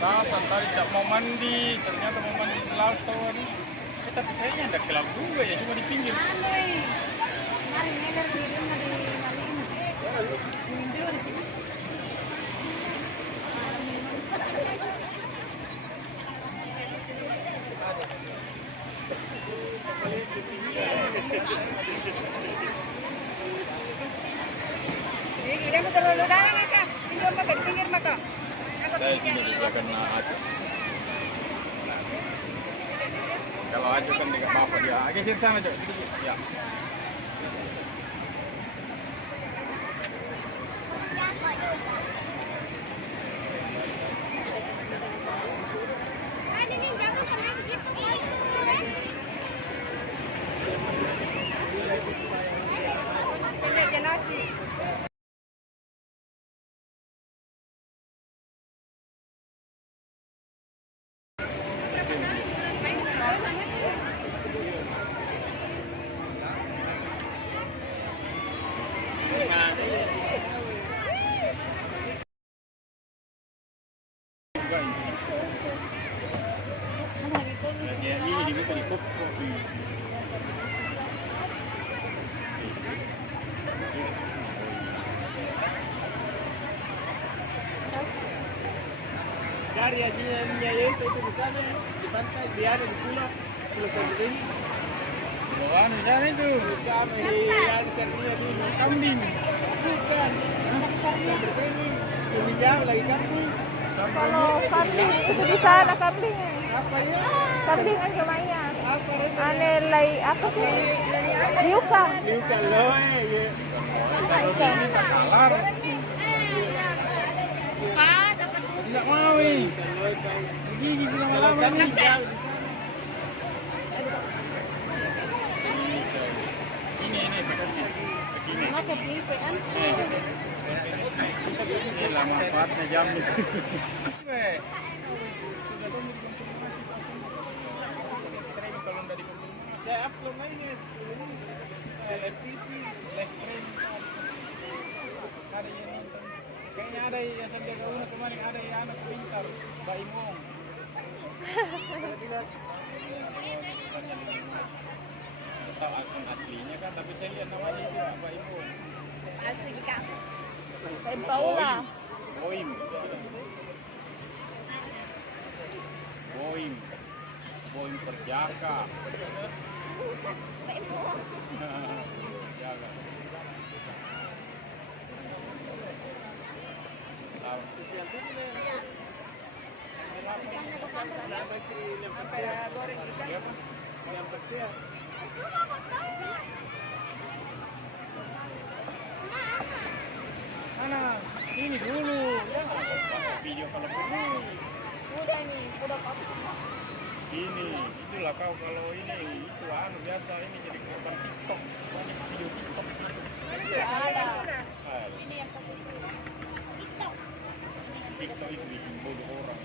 Kapan tadi tak mau mandi, ternyata mau mandi di laut kawan. Tapi kayaknya ada ke laut juga ya, cuma di pinggir. Kemarin ngeler di rumah di Malin. Windu di sini. Ini mau terlalu dalam kan? Ini mau ke pinggir maka. Saya tidak juga kena aja. Kalau aja kan tidak apa-apa dia. Geser sana aja. Ya. Ini bisa ditutup. Dari aja itu di sana di pantai di ada di pulau Sardini. Pulau di sana itu. Kami ada Sardini di kambing. Bukan. Lebih jauh lagi kambing. Kalau kambing itu di sana kambing. Apa ya? Kambing kan lumayan. Apa itu? Aneh lay apa sih? Liukang. Liukang loh ya. Ikan. Kalar. Tidak mau nih. Gigi lama-lama nih. Ini bekasnya. Begini. Pakai pipe kan? Ini lama banget jam nih. Saya upload mainnya TV, live stream. Ada yang nonton. Kayaknya ada yang Sandiaga Uno kemarin ada yang anak pintar, Mbak Imong. Tahu akun aslinya kan, tapi saya lihat namanya itu Mbak Imong. Asli kak. Paula. Boim. Boim. Boim Perjaka. Mbak Imong. Perjaka. Mana? Ini dulu. Ya, video kalau perlu. Udah nih, udah apa? Ini, itulah kau kalau ini itu biasa ini jadi korban TikTok, banyak video TikTok. Ya ada. Ini yang TikTok itu bikin bodoh orang.